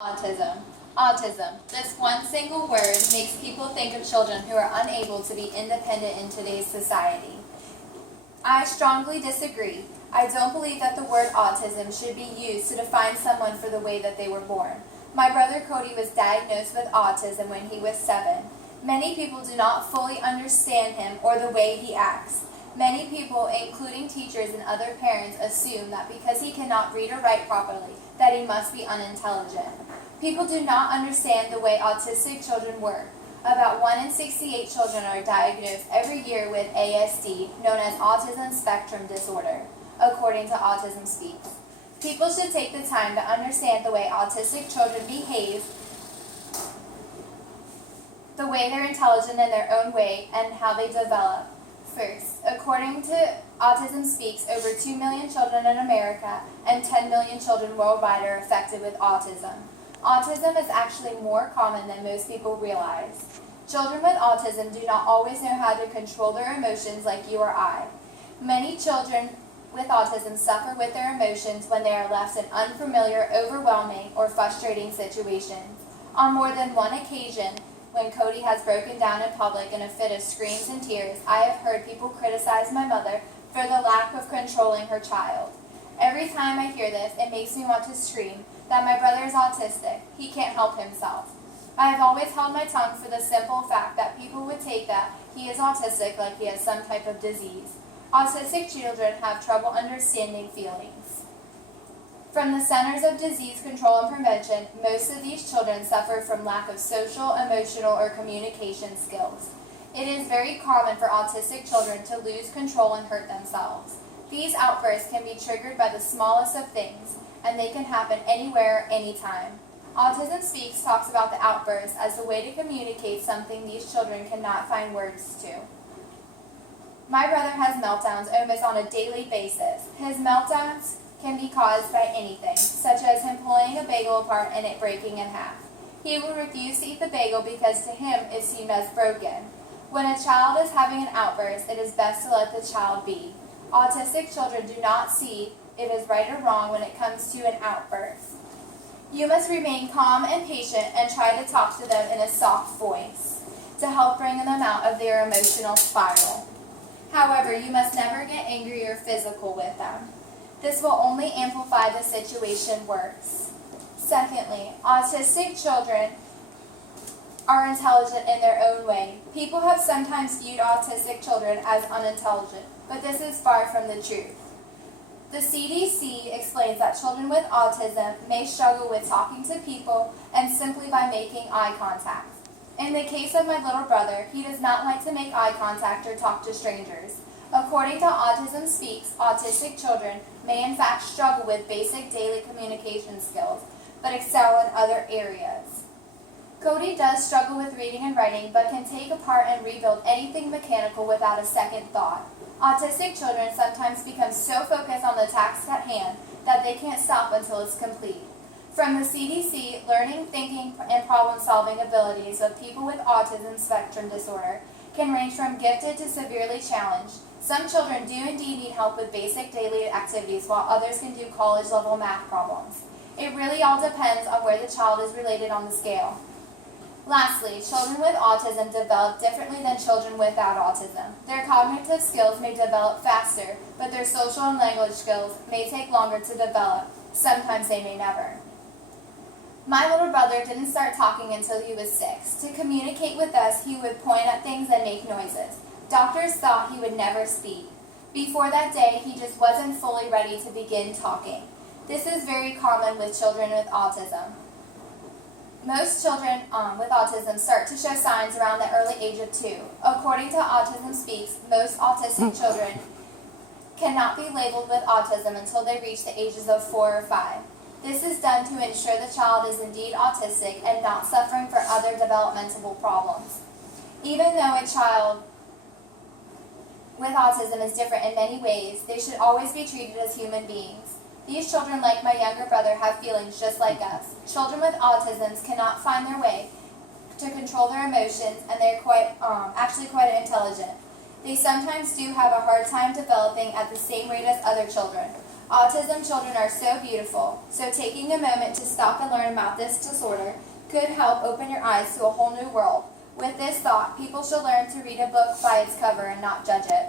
Autism. Autism. This one single word makes people think of children who are unable to be independent in today's society. I strongly disagree. I don't believe that the word autism should be used to define someone for the way that they were born. My brother Cody was diagnosed with autism when he was 7. Many people do not fully understand him or the way he acts. Many people, including teachers and other parents, assume that because he cannot read or write properly, that he must be unintelligent. People do not understand the way autistic children work. About 1 in 68 children are diagnosed every year with ASD, known as Autism Spectrum Disorder, according to Autism Speaks. People should take the time to understand the way autistic children behave, the way they're intelligent in their own way, and how they develop. First, according to Autism Speaks, over 2 million children in America and 10 million children worldwide are affected with autism. Autism is actually more common than most people realize. Children with autism do not always know how to control their emotions like you or I. Many children with autism suffer with their emotions when they are left in unfamiliar, overwhelming, or frustrating situations. On more than one occasion, when Cody has broken down in public in a fit of screams and tears, I have heard people criticize my mother for the lack of controlling her child. Every time I hear this, it makes me want to scream that my brother is autistic. He can't help himself. I have always held my tongue for the simple fact that people would take that he is autistic like he has some type of disease. Autistic children have trouble understanding feelings. From the Centers of Disease Control and Prevention, most of these children suffer from lack of social, emotional, or communication skills. It is very common for autistic children to lose control and hurt themselves. These outbursts can be triggered by the smallest of things, and they can happen anywhere, anytime. Autism Speaks talks about the outbursts as a way to communicate something these children cannot find words to. My brother has meltdowns almost on a daily basis. His meltdowns can be caused by anything, such as him pulling a bagel apart and it breaking in half. He will refuse to eat the bagel because to him it seemed as broken. When a child is having an outburst, it is best to let the child be. Autistic children do not see if it is right or wrong when it comes to an outburst. You must remain calm and patient and try to talk to them in a soft voice to help bring them out of their emotional spiral. However, you must never get angry or physical with them. This will only amplify the situation worse. Secondly, autistic children are intelligent in their own way. People have sometimes viewed autistic children as unintelligent, but this is far from the truth. The CDC explains that children with autism may struggle with talking to people and simply by making eye contact. In the case of my little brother, he does not like to make eye contact or talk to strangers. According to Autism Speaks, autistic children may in fact struggle with basic daily communication skills, but excel in other areas. Cody does struggle with reading and writing, but can take apart and rebuild anything mechanical without a second thought. Autistic children sometimes become so focused on the task at hand that they can't stop until it's complete. From the CDC, learning, thinking, and problem-solving abilities of people with autism spectrum disorder can range from gifted to severely challenged. Some children do indeed need help with basic daily activities, while others can do college-level math problems. It really all depends on where the child is related on the scale. Lastly, children with autism develop differently than children without autism. Their cognitive skills may develop faster, but their social and language skills may take longer to develop. Sometimes they may never. My little brother didn't start talking until he was 6. To communicate with us, he would point at things and make noises. Doctors thought he would never speak. Before that day, he just wasn't fully ready to begin talking. This is very common with children with autism. Most children with autism start to show signs around the early age of 2. According to Autism Speaks, most autistic children cannot be labeled with autism until they reach the ages of 4 or 5. This is done to ensure the child is indeed autistic and not suffering from other developmental problems. Even though a child with autism is different in many ways, they should always be treated as human beings. These children, like my younger brother, have feelings just like us. Children with autism cannot find their way to control their emotions, and they're actually quite intelligent. They sometimes do have a hard time developing at the same rate as other children. Autism children are so beautiful, so taking a moment to stop and learn about this disorder could help open your eyes to a whole new world. With this thought, people should learn to read a book by its cover and not judge it.